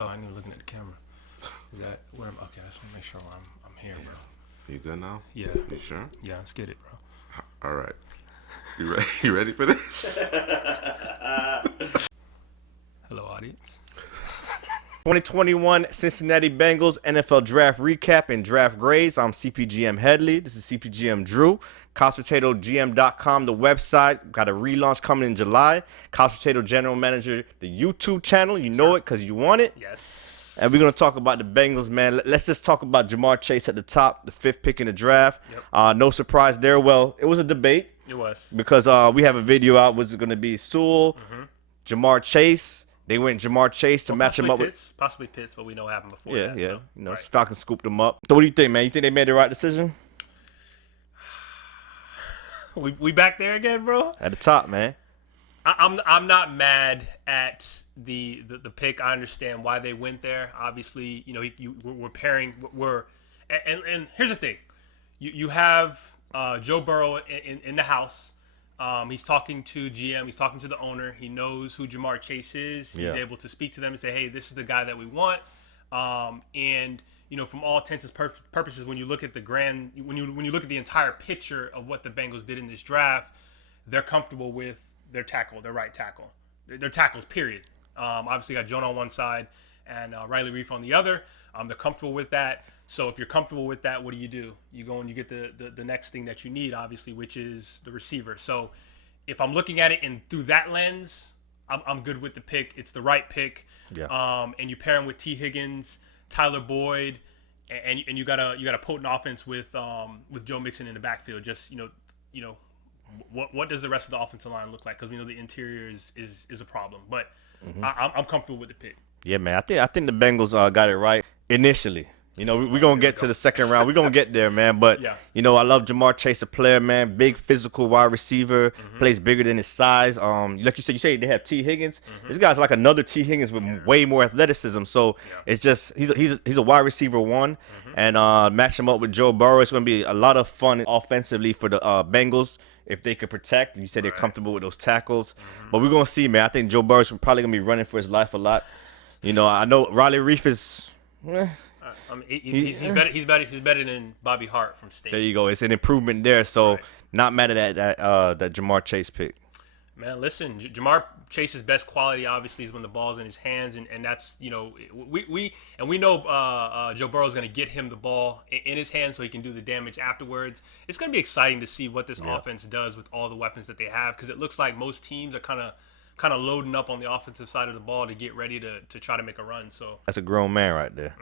Oh, I knew looking at the camera. Is that where okay, I just want to make sure I'm here, bro. You good now? Yeah. You sure? Yeah, let's get it, bro. All right. You ready? You ready for this? Hello, audience. 2021 Cincinnati Bengals NFL Draft Recap and Draft Grades. I'm CPGM Headley. This is CPGM Drew. CouchPotatoGM.com, the website. Got a relaunch coming in July. Couch Potato General Manager, the YouTube channel. You know it because you want it. Yes. And we're going to talk about the Bengals, man. Let's just talk about Jamar Chase at the top, the fifth pick in the draft. Yep. No surprise there. Well, it was a debate. It was. Because we have a video out. Was it going to be Sewell, Jamar Chase? They went Jamar Chase to match him up with possibly Pitts, but we know what happened before yeah, that. yeah. So, You know, right. Falcons scooped them up. So what do you think, man? You think they made the right decision? We back there again, bro. At the top, man. I'm not mad at the pick. I understand why they went there. Obviously, you know, we're pairing. And here's the thing, you have Joe Burrow in the house. He's talking to GM. He's talking to the owner. He knows who Jamar Chase is. He's able to speak to them and say, "Hey, this is the guy that we want." And you know, from all intents and purposes, when you look at when you look at the entire picture of what the Bengals did in this draft, they're comfortable with their tackle, their right tackle, their tackles. Period. Obviously, got Jonah on one side and Riley Reef on the other. They're comfortable with that. So if you're comfortable with that, what do? You go and you get the next thing that you need, obviously, which is the receiver. So if I'm looking at it through that lens, I'm good with the pick. It's the right pick. Yeah. And you pair him with T. Higgins, Tyler Boyd, and you got a potent offense with Joe Mixon in the backfield. Just you know what does the rest of the offensive line look like? Because we know the interior is a problem. But I'm comfortable with the pick. Yeah, man. I think the Bengals got it right initially. You know, we're going to get to the second round. We're going to get there, man. But, you know, I love Jamar Chase, a player, man. Big physical wide receiver. Plays bigger than his size. Like you said they have T. Higgins. This guy's like another T. Higgins with way more athleticism. So it's just he's a wide receiver one. And match him up with Joe Burrow. It's going to be a lot of fun offensively for the Bengals if they could protect. You said they're comfortable with those tackles. But we're going to see, man. I think Joe Burrow's probably going to be running for his life a lot. You know, I know Riley Reef is he's better than Bobby Hart from State. There you go. It's an improvement there. So not mad at that Jamar Chase pick. Man, listen, Jamar Chase's best quality obviously is when the ball's in his hands, and that's, you know, we know Joe Burrow's going to get him the ball in his hands so he can do the damage afterwards. It's going to be exciting to see what this offense does with all the weapons that they have, because it looks like most teams are kind of loading up on the offensive side of the ball to get ready to try to make a run. So that's a grown man right there.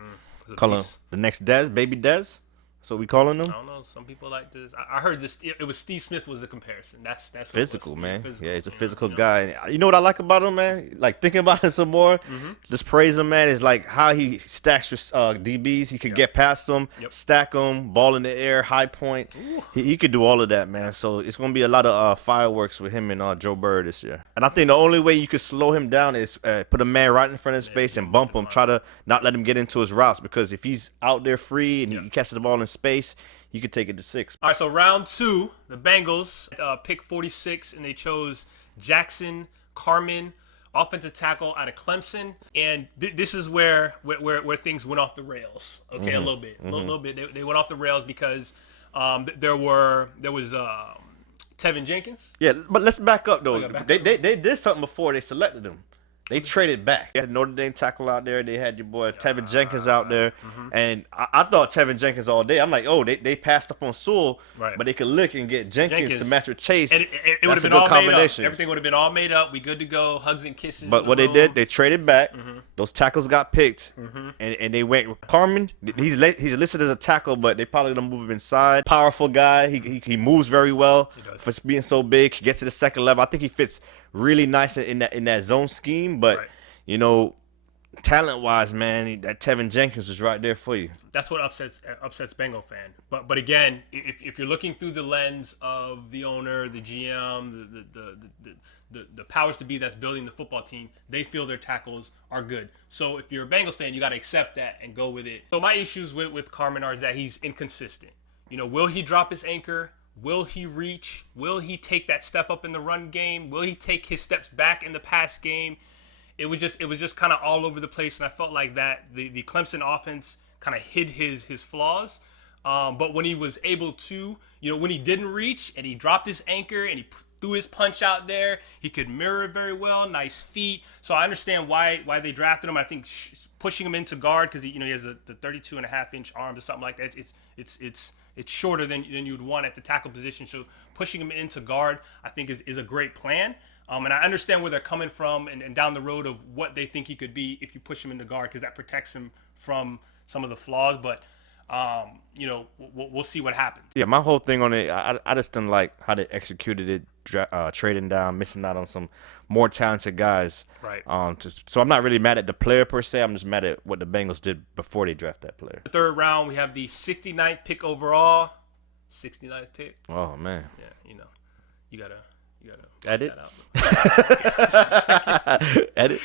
Call him the next Dez, baby Dez. That's what we calling him. I don't know. Some people like this. I heard this. It was Steve Smith was the comparison. That's physical, man. Physical. Yeah, he's a physical guy. You know what I like about him, man? Like thinking about it some more. Just praise him, man. Is like how he stacks with DBs. He could get past them, stack them, ball in the air, high point. He could do all of that, man. So it's gonna be a lot of fireworks with him and Joe Burrow this year. And I think the only way you could slow him down is put a man right in front of his face and bump him. Try to not let him get into his routes, because if he's out there free and he catches the ball in space, you could take it to 6. All right, so round 2, the Bengals pick 46, and they chose Jackson Carman, offensive tackle out of Clemson. And this is where things went off the rails. Okay, a little bit, They went off the rails because there was Tevin Jenkins. Yeah, but let's back up though. They did something before they selected him. They traded back. They had Notre Dame tackle out there. They had your boy Tevin Jenkins out there. And I thought Tevin Jenkins all day. I'm like, oh, they passed up on Sewell, but they could lick and get Jenkins to match with Chase. And it would have been all made up. Everything would have been all made up. We good to go. Hugs and kisses. But what they did, they traded back. Those tackles got picked. And they went with Carman. He's listed as a tackle, but they probably going to move him inside. Powerful guy. He moves very well for being so big. He gets to the second level. I think he fits really nice in that zone scheme, but you know, talent wise, man, that Tevin Jenkins was right there for you. That's what upsets Bengal fan. But again, if you're looking through the lens of the owner, the GM, the powers to be that's building the football team, they feel their tackles are good. So if you're a Bengals fan, you got to accept that and go with it. So my issues with Carman are that he's inconsistent. You know, will he drop his anchor? Will he reach? Will he take that step up in the run game? Will he take his steps back in the pass game? it was just kind of all over the place, and I felt like that the Clemson offense kind of hid his flaws. But when he was able to, when he didn't reach and he dropped his anchor and he threw his punch out there, he could mirror it very well, nice feet. So I understand why they drafted him. I think pushing him into guard because he has the 32.5-inch arms or something like that. It's shorter than you would want at the tackle position. So pushing him into guard, I think, is a great plan. And I understand where they're coming from and down the road of what they think he could be if you push him into guard because that protects him from some of the flaws. But we'll see what happens. Yeah, my whole thing on it, I just didn't like how they executed it, trading down, missing out on some more talented guys. Right. So I'm not really mad at the player per se. I'm just mad at what the Bengals did before they draft that player. The third round, we have the 69th pick overall. 69th pick. Oh man. Yeah, you gotta edit. That out. Edit.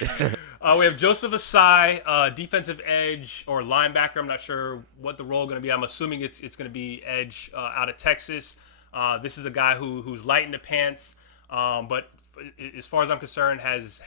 We have Joseph Ossai, defensive edge or linebacker. I'm not sure what the role going to be. I'm assuming it's going to be edge out of Texas. This is a guy who's light in the pants, but as far as I'm concerned, has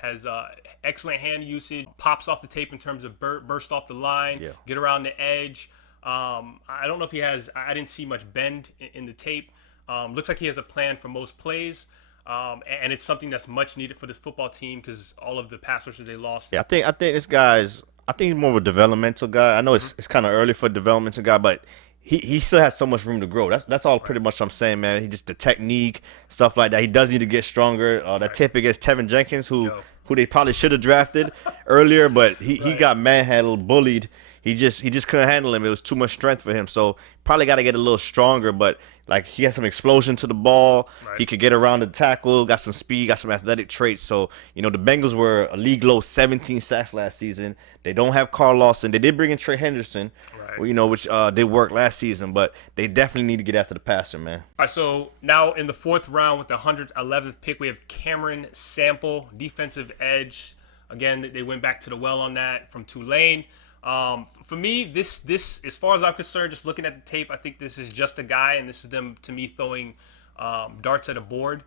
excellent hand usage. Pops off the tape in terms of burst off the line, get around the edge. I don't know if he has. I didn't see much bend in the tape. Looks like he has a plan for most plays. And it's something that's much needed for this football team because all of the pass rushers they lost. Yeah, I think this guy's. I think he's more of a developmental guy. I know it's kind of early for a developmental guy, but he still has so much room to grow. That's all pretty much I'm saying, man. He just the technique, stuff like that. He does need to get stronger. That tip against Tevin Jenkins, who they probably should have drafted earlier, but he got manhandled, bullied. He just couldn't handle him. It was too much strength for him. So probably got to get a little stronger, but. Like, he has some explosion to the ball. Right. He could get around the tackle, got some speed, got some athletic traits. So, the Bengals were a league low 17 sacks last season. They don't have Carl Lawson. They did bring in Trey Henderson, which did work last season. But they definitely need to get after the passer, man. All right, so now in the fourth round with the 111th pick, we have Cameron Sample, defensive edge. Again, they went back to the well on that from Tulane. For me, this as far as I'm concerned, just looking at the tape, I think this is just a guy, and this is them to me throwing darts at a board.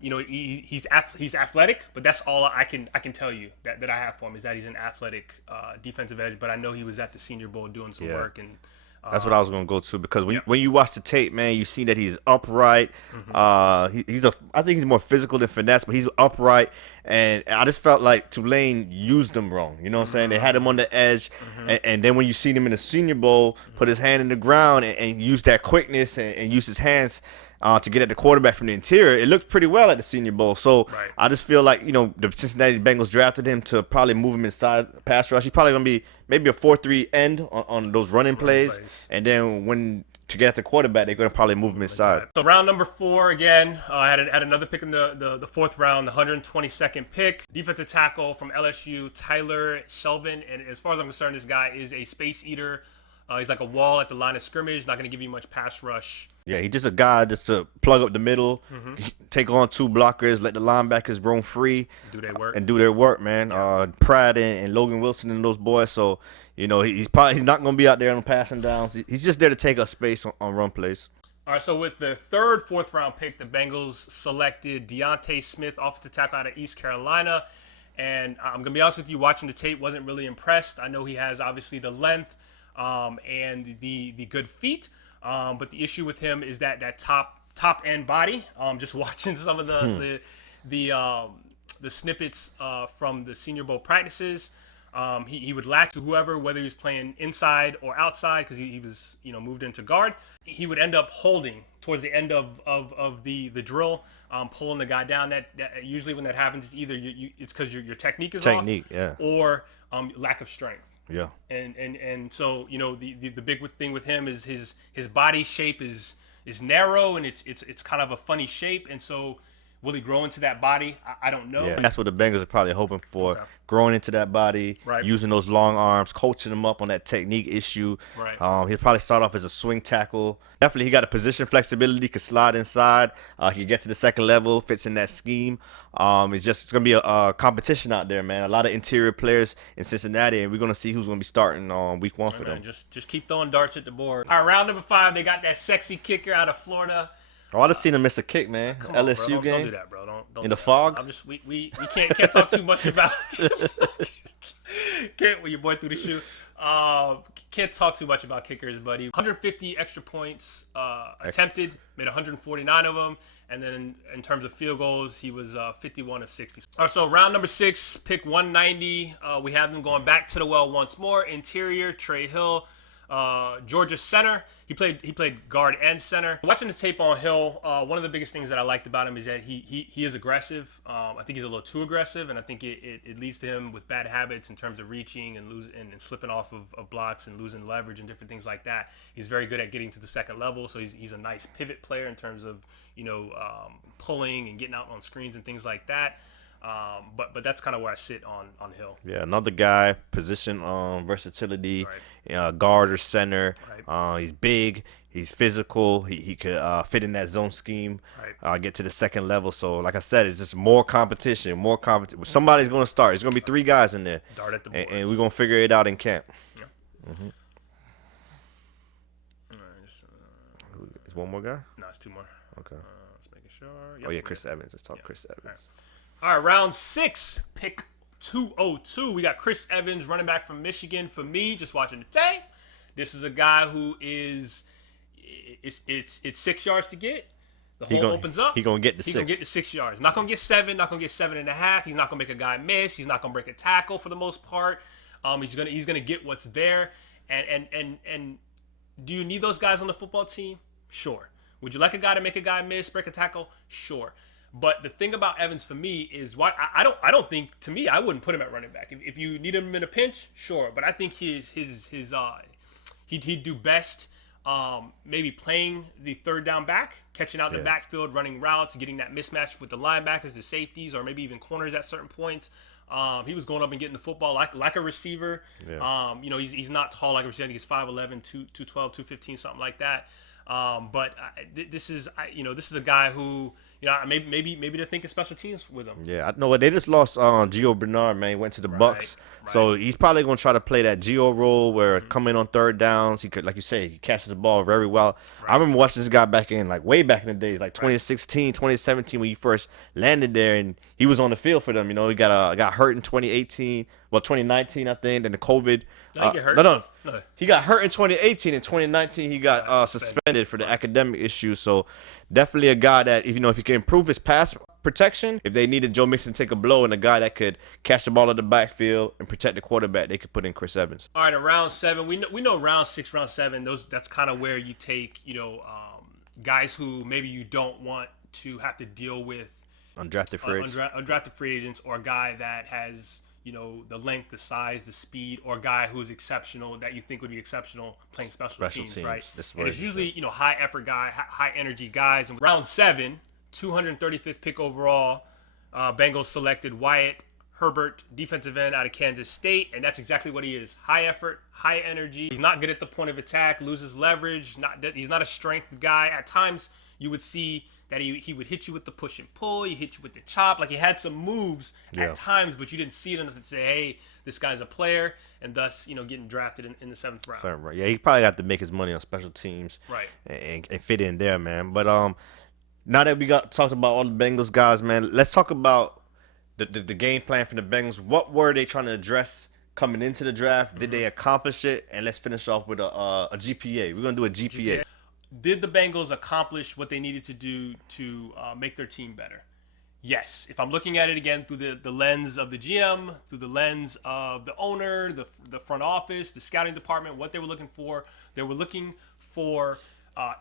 He's athletic, but that's all I can tell you that I have for him is that he's an athletic defensive edge. But I know he was at the Senior Bowl doing some work, and that's what I was gonna go to because when you watch the tape, man, you see that he's upright. I think he's more physical than finesse, but he's upright. And I just felt like Tulane used him wrong. You know what I'm saying? They had him on the edge, and then when you see him in the Senior Bowl, put his hand in the ground and use that quickness and use his hands to get at the quarterback from the interior, it looked pretty well at the Senior Bowl. So I just feel like the Cincinnati Bengals drafted him to probably move him inside pass rush. He's probably gonna be maybe a 4-3 end on those running plays, and then when to get at the quarterback, they're going to probably move him inside. So round number 4 again. I had another pick in the fourth round, the 122nd pick. Defensive tackle from LSU, Tyler Shelvin. And as far as I'm concerned, this guy is a space eater. He's like a wall at the line of scrimmage. Not going to give you much pass rush. Yeah, he's just a guy just to plug up the middle, take on 2 blockers, let the linebackers roam free. Do their work. And do their work, man. Pratt and Logan Wilson and those boys. So, he's not going to be out there on passing downs. He's just there to take up space on run plays. All right, so with the third, fourth round pick, the Bengals selected Deontay Smith, offensive tackle out of East Carolina. And I'm going to be honest with you, watching the tape, wasn't really impressed. I know he has obviously the length and the good feet. But the issue with him is that top end body. Just watching some of the snippets from the Senior Bowl practices. He would latch to whoever, whether he was playing inside or outside, because he was moved into guard. He would end up holding towards the end of the drill, pulling the guy down. That usually when that happens, it's either it's because your technique is off, or lack of strength. Yeah. And so the big thing with him is his body shape is narrow, and it's kind of a funny shape, and so will he grow into that body? I don't know. Yeah, that's what the Bengals are probably hoping for, growing into that body, using those long arms, coaching him up on that technique issue. Right. He'll probably start off as a swing tackle. Definitely, he got a position flexibility, could slide inside. He can get to the second level, fits in that scheme. It's going to be a competition out there, man. A lot of interior players in Cincinnati, and we're going to see who's going to be starting on week 1 for them. Just keep throwing darts at the board. All right, round number 5, they got that sexy kicker out of Florida. Oh, I just seen him miss a kick, man. Come LSU on, bro. game. Don't do that, bro. Don't In do the that. fog? I'm just we can't talk too much about can't when your boy threw the shoe. Can't talk too much about kickers, buddy. 150 extra points attempted, made 149 of them, and then in terms of field goals, he was 51 of 60. All right, so round number 6, pick 190. We have them going back to the well once more. Interior, Trey Hill. Georgia center. He played guard and center. Watching the tape on Hill, one of the biggest things that I liked about him is that he is aggressive. I think he's a little too aggressive, and I think it leads to him with bad habits in terms of reaching and losing and slipping off of blocks and losing leverage and different things like that. He's very good at getting to the second level, so he's a nice pivot player in terms of pulling and getting out on screens and things like that. But that's kind of where I sit on Hill. Yeah, another guy, position versatility, guard or center. Right. He's big, he's physical, he could fit in that zone scheme, get to the second level. So, like I said, it's just more competition. Somebody's going to start. There's going to be 3 guys in there. Dart at the boards. And we're going to figure it out in camp. Yeah. Mm-hmm. Is one more guy? No, it's 2 more. Okay. Let's make sure. Yep, oh, yeah, Chris Evans. Let's talk Chris Evans. All right, round 6, pick 202. We got Chris Evans, running back from Michigan. For me, just watching the tape, this is a guy who it's 6 yards to get. The hole opens up. He's going to get the 6. He's going to get the 6 yards. Not going to get 7, not going to get 7.5. He's not going to make a guy miss. He's not going to break a tackle for the most part. He's going to get what's there. And do you need those guys on the football team? Sure. Would you like a guy to make a guy miss, break a tackle? Sure. But the thing about Evans for me is why I don't think, to me, I wouldn't put him at running back. If you need him in a pinch, sure. But I think he'd do best maybe playing the third down back, catching out the backfield, running routes, getting that mismatch with the linebackers, the safeties, or maybe even corners at certain points. He was going up and getting the football like a receiver. Yeah. He's not tall like a receiver. I think he's 5'11", 212, 215, something like that. But this is a guy who, maybe they're thinking special teams with him. Yeah, I know. They just lost Gio Bernard, man. He went to the Bucks. Right. So he's probably going to try to play that Gio role where coming on third downs, he could, like you say, he catches the ball very well. Right. I remember watching this guy way back in the days, like 2016, 2017, when he first landed there, and he was on the field for them. He got hurt in 2018. Well, 2019, I think. Then the COVID. Did he get hurt? No. He got hurt in 2018. In 2019, he got suspended for the academic issues. So definitely a guy that, if he can improve his pass protection, if they needed Joe Mixon to take a blow and a guy that could catch the ball in the backfield and protect the quarterback, they could put in Chris Evans. All right, in round 7, we know round 6, round 7, that's kind of where you take, guys who maybe you don't want to have to deal with undrafted free agents, or a guy that has the length, the size, the speed, or a guy who's exceptional that you think would be exceptional playing special teams, right? And it's usually, high effort guy, high energy guys. And round 7, 235th pick overall, Bengals selected Wyatt Hubert, defensive end out of Kansas State, and that's exactly what he is. High effort, high energy. He's not good at the point of attack, loses leverage. He's not a strength guy. At times, you would see that he would hit you with the push and pull, he hit you with the chop. Like, he had some moves at times, but you didn't see it enough to say, hey, this guy's a player, and thus, getting drafted in the 7th round. Right. Yeah, he probably got to make his money on special teams, right, and fit in there, man. But now that we talked about all the Bengals guys, man, let's talk about the game plan for the Bengals. What were they trying to address coming into the draft? Did they accomplish it? And let's finish off with a GPA. We're gonna do a GPA. Did the Bengals accomplish what they needed to do to make their team better? Yes. If I'm looking at it again through the lens of the GM, through the lens of the owner, the front office, the scouting department, what they were looking for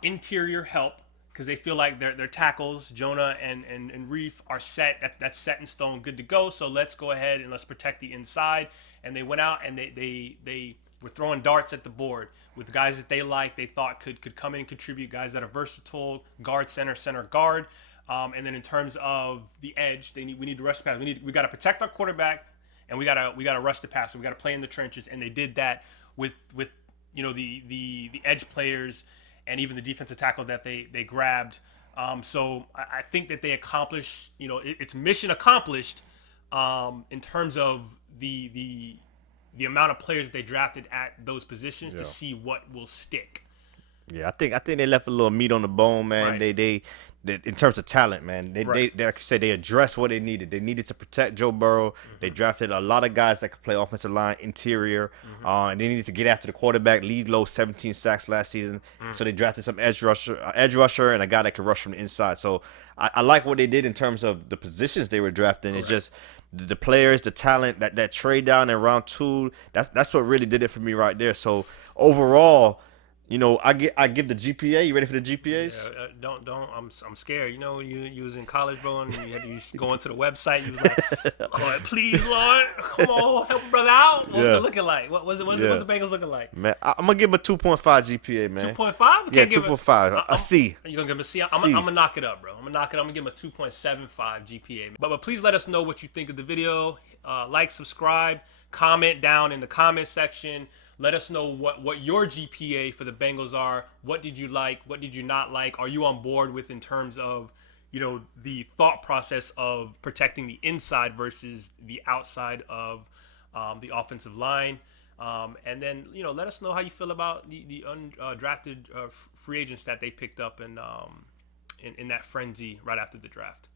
interior help, because they feel like their tackles, Jonah and Reef, are set. That's set in stone, good to go. So let's go ahead and let's protect the inside. And they went out and they were throwing darts at the board with guys that they thought could come in and contribute, guys that are versatile, guard, center, guard. And then in terms of the edge, we need to rush the pass. We got to protect our quarterback, and we got to rush the pass. So we got to play in the trenches, and they did that with the edge players and even the defensive tackle that they grabbed. So I think that they accomplished, it's mission accomplished in terms of the amount of players that they drafted at those positions to see what will stick. Yeah, I think they left a little meat on the bone, man. Right. They in terms of talent, man. They like I said, they addressed what they needed. They needed to protect Joe Burrow. They drafted a lot of guys that could play offensive line, interior, and they needed to get after the quarterback. Lead low, 17 sacks last season. So they drafted some edge rusher, and a guy that could rush from the inside. So I like what they did in terms of the positions they were drafting. It's just the players, the talent, that trade down in round 2. That's what really did it for me right there. So overall, you know, I give the GPA. You ready for the GPAs? Yeah, don't. I'm scared. You know, you was in college, bro, and you go into the website. You was like, Lord, please, Lord, come on, help a brother out. What was it looking like? What's the Bengals looking like? Man, I'm gonna give him a 2.5 GPA, man. 2.5? Yeah, 2.5. A C. You gonna give him a C? I'm gonna knock it up, bro. I'm gonna give him a 2.75 GPA. But please let us know what you think of the video. Like, subscribe, comment down in the comment section. Let us know what your GPA for the Bengals are. What did you like? What did you not like? Are you on board with in terms of, you know, the thought process of protecting the inside versus the outside of the offensive line? And then, you know, let us know how you feel about the undrafted free agents that they picked up in that frenzy right after the draft.